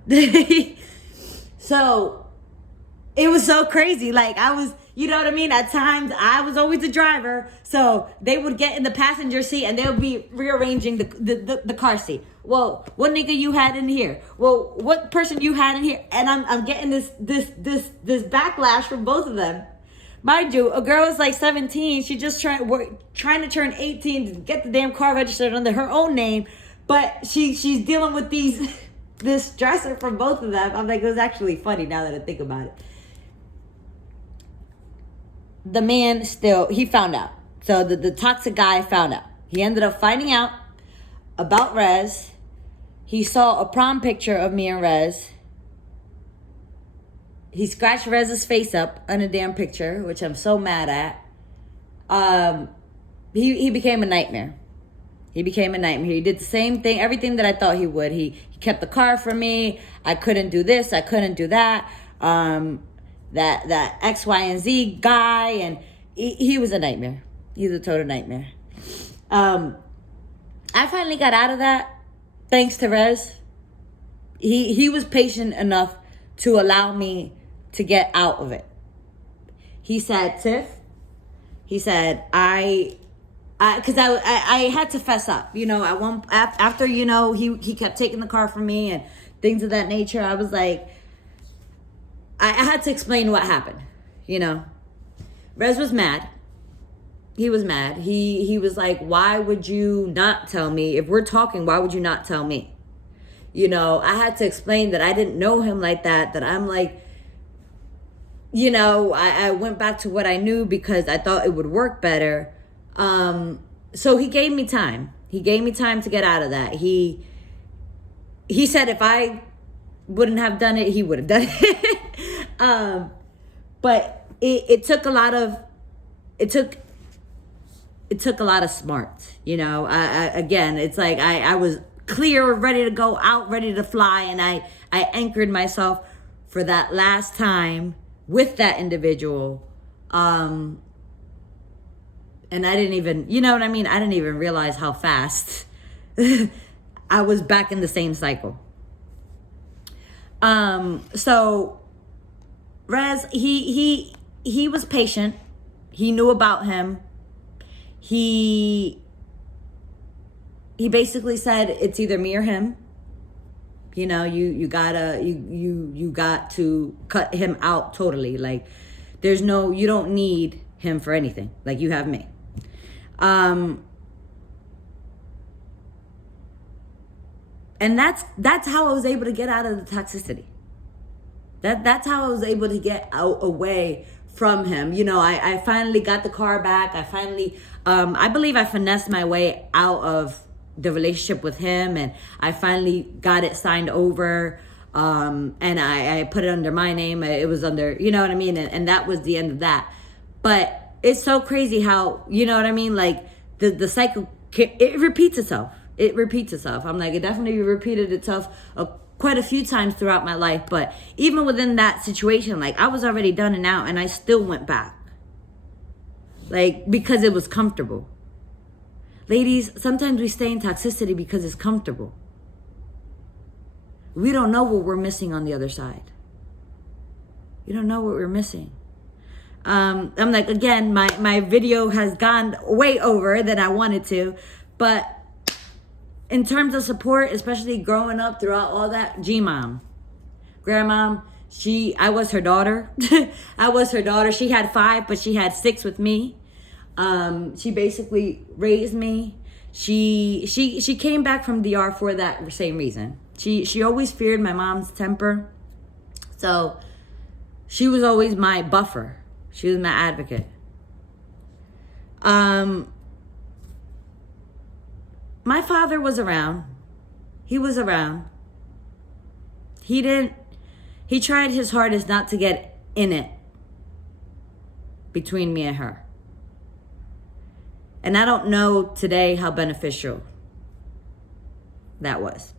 So it was so crazy. Like, I was, you know what I mean? At times, I was always the driver. So they would get in the passenger seat and they would be rearranging the car seat. Well, what nigga you had in here? Well, what person you had in here? And I'm getting this backlash from both of them. Mind you, a girl is like 17. She just trying to turn 18 to get the damn car registered under her own name. But she's dealing with this stressor from both of them. I'm like, it was actually funny now that I think about it. The man he found out. So the toxic guy found out. He ended up finding out about Rez. He saw a prom picture of me and Rez. He scratched Rez's face up on a damn picture, which I'm so mad at. He became a nightmare. He became a nightmare. He did the same thing, everything that I thought he would. He kept the car from me. I couldn't do this. I couldn't do that. That X, Y, and Z guy, and he was a nightmare. He's a total nightmare. I finally got out of that, thanks to Rez. He was patient enough to allow me to get out of it. He said, Tiff, he said, because I had to fess up, you know, after, you know, he kept taking the car from me and things of that nature. I was like, I had to explain what happened, you know. Rez was mad. He was mad. He was like, why would you not tell me? If we're talking, why would you not tell me? You know, I had to explain that I didn't know him like that I'm like, you know, I went back to what I knew because I thought it would work better. So he gave me time. He gave me time to get out of that. He said if I wouldn't have done it, he would have done it. But it took a lot of, it took a lot of smarts, you know. Again, it's like I was clear, ready to go out, ready to fly, and I anchored myself for that last time with that individual. And I didn't even, you know what I mean? I didn't even realize how fast I was back in the same cycle. So Rez, he was patient. He knew about him. He basically said it's either me or him. You know, you got to cut him out totally. Like, you don't need him for anything. Like, you have me. And that's how I was able to get out of the toxicity. That's how I was able to get away from him. You know, I finally got the car back. I finally, I believe I finessed my way out of the relationship with him, and I finally got it signed over. And I put it under my name. It was under, you know what I mean? And that was the end of that. But it's so crazy how, you know what I mean? Like the cycle, it repeats itself. It repeats itself. I'm like, it definitely repeated itself quite a few times throughout my life. But even within that situation, like I was already done and out, and I still went back. Like, because it was comfortable. Ladies, sometimes we stay in toxicity because it's comfortable. We don't know what we're missing on the other side. You don't know what we're missing. I'm like, again, my video has gone way over than I wanted to. But in terms of support, especially growing up throughout all that, G-Mom, Grandmom, I was her daughter. I was her daughter. She had 5, but she had 6 with me. She basically raised me. She came back from DR for that same reason. She always feared my mom's temper. So she was always my buffer. She was my advocate. My father was around. He was around. He tried his hardest not to get in it between me and her. And I don't know today how beneficial that was.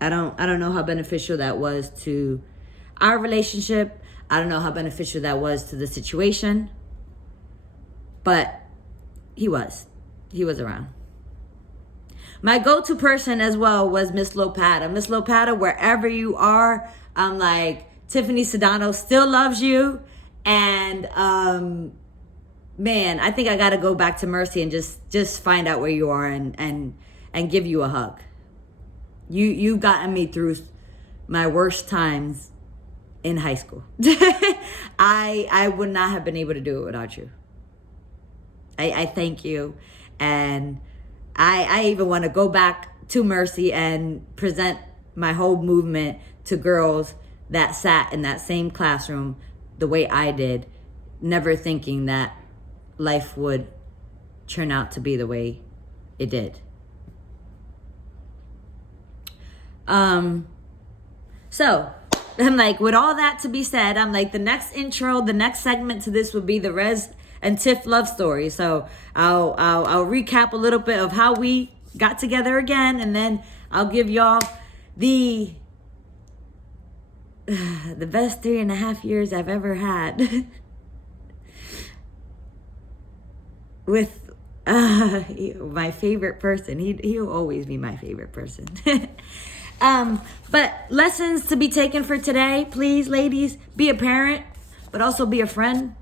I don't know how beneficial that was to our relationship. I don't know how beneficial that was to the situation. But he was around. My go-to person as well was Miss Lopata. Miss Lopata, wherever you are, I'm like, Tiffany Sedano still loves you. And man, I think I gotta go back to Mercy and just find out where you are and give you a hug. You've gotten me through my worst times in high school. I would not have been able to do it without you. I thank you. And I even want to go back to Mercy and present my whole movement to girls that sat in that same classroom the way I did, never thinking that life would turn out to be the way it did. So I'm like, with all that to be said, I'm like, the next segment to this would be the Rez and Tiff love story. So I'll recap a little bit of how we got together again, and then I'll give y'all the best 3.5 years I've ever had with my favorite person. He'll always be my favorite person. But lessons to be taken for today, please, ladies, be a parent, but also be a friend.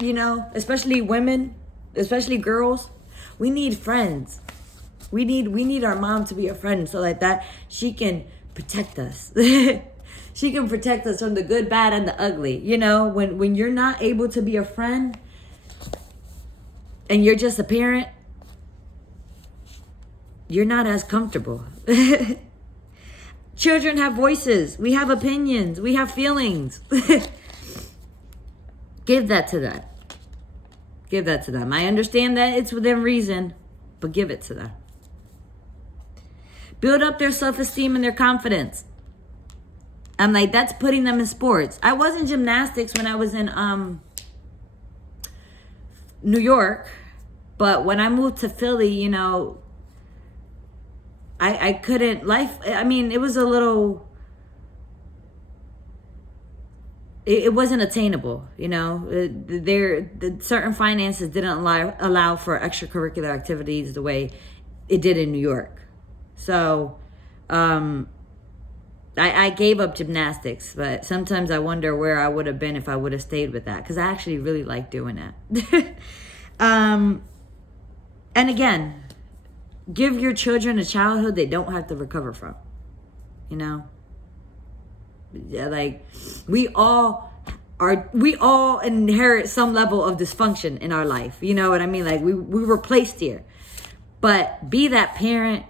You know, especially women, especially girls, we need friends. We need our mom to be a friend so like that she can protect us. She can protect us from the good, bad, and the ugly. You know, when you're not able to be a friend and you're just a parent, you're not as comfortable. Children have voices. We have opinions. We have feelings. Give that to them. Give that to them. I understand that it's within reason, but give it to them. Build up their self-esteem and their confidence. I'm like, that's putting them in sports. I was in gymnastics when I was in New York, but when I moved to Philly, you know, I couldn't, it was a little, it wasn't attainable, you know. The certain finances didn't allow for extracurricular activities the way it did in New York. So I gave up gymnastics, but sometimes I wonder where I would have been if I would have stayed with that, because I actually really like doing that. And again, give your children a childhood they don't have to recover from, you know. Yeah, like we all inherit some level of dysfunction in our life. You know what I mean? Like we were placed here. But be that parent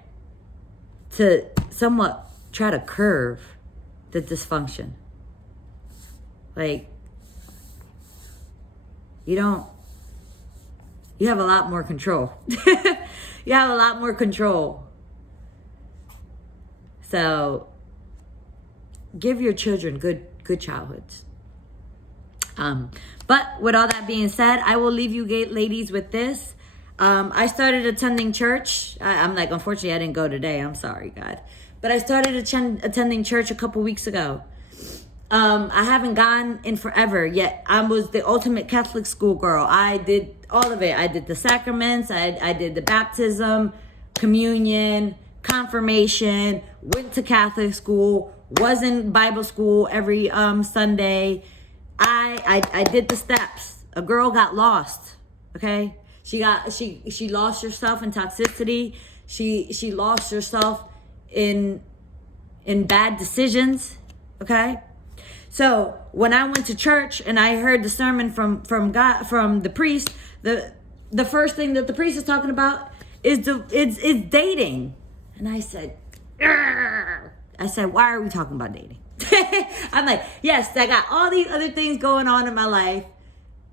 to somewhat try to curve the dysfunction. Like, you have a lot more control. You have a lot more control. So give your children good childhoods. But with all that being said, I will leave you ladies with this. I started attending church. I'm like, unfortunately, I didn't go today. I'm sorry, God. But I started attending church a couple weeks ago. I haven't gone in forever yet. I was the ultimate Catholic school girl. I did all of it. I did the sacraments. I did the baptism, communion, confirmation, went to Catholic school, was in Bible school every Sunday. I did the steps. A girl got lost. Okay? She lost herself in toxicity. She lost herself in bad decisions. Okay? So when I went to church and I heard the sermon from God, from the priest, the first thing that the priest is talking about is dating. And I said, "Argh." I said, why are we talking about dating? I'm like, yes, I got all these other things going on in my life.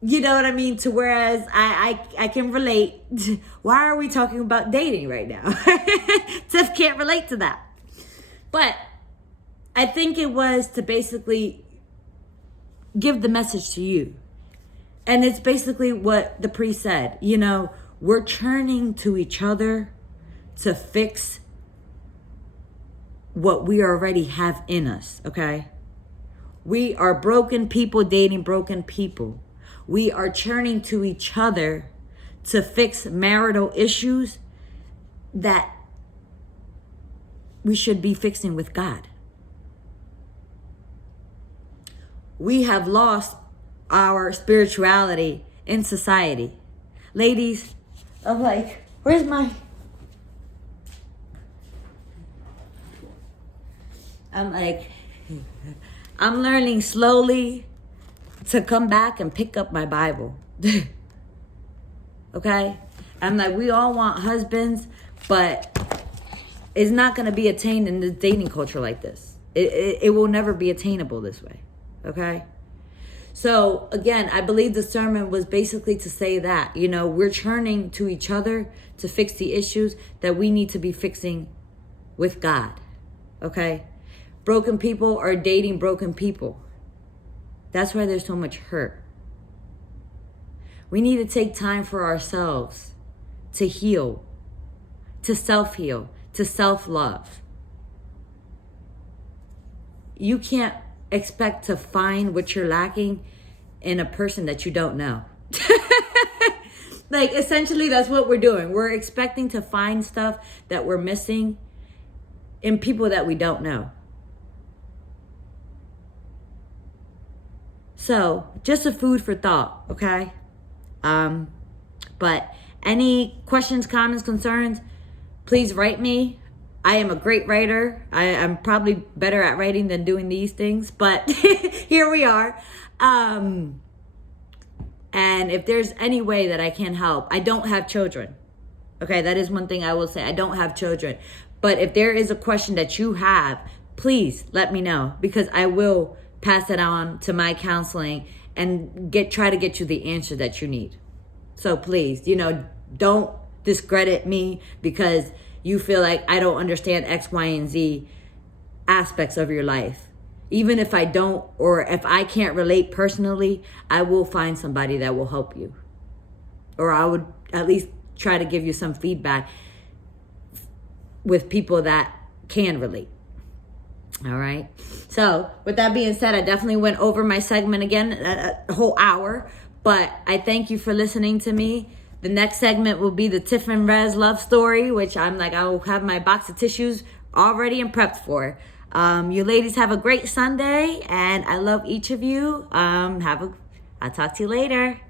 You know what I mean? To whereas I can relate. Why are we talking about dating right now? Tiff can't relate to that. But I think it was to basically give the message to you. And it's basically what the priest said. You know, we're turning to each other to fix what we already have in us, okay? We are broken people dating broken people. We are turning to each other to fix marital issues that we should be fixing with God. We have lost our spirituality in society. Ladies, I'm like, where's my... I'm learning slowly to come back and pick up my Bible. Okay? I'm like, we all want husbands, but it's not going to be attained in the dating culture like this. It will never be attainable this way. Okay? So, again, I believe the sermon was basically to say that, you know, we're turning to each other to fix the issues that we need to be fixing with God. Okay? Broken people are dating broken people. That's why there's so much hurt. We need to take time for ourselves to heal, to self-heal, to self-love. You can't expect to find what you're lacking in a person that you don't know. Like, essentially, that's what we're doing. We're expecting to find stuff that we're missing in people that we don't know. So, just a food for thought, okay? But any questions, comments, concerns, please write me. I am a great writer. I'm probably better at writing than doing these things, but here we are. And if there's any way that I can help, I don't have children. Okay, that is one thing I will say. I don't have children. But if there is a question that you have, please let me know, because I will pass it on to my counseling and try to get you the answer that you need. So please, you know, don't discredit me because you feel like I don't understand X, Y, and Z aspects of your life. Even if I don't, or if I can't relate personally, I will find somebody that will help you. Or I would at least try to give you some feedback with people that can relate. All right. So with that being said, I definitely went over my segment again, a whole hour. But I thank you for listening to me. The next segment will be the Tiff and Rez love story, which I will have my box of tissues already and prepped for. You ladies have a great Sunday, and I love each of you. I'll talk to you later.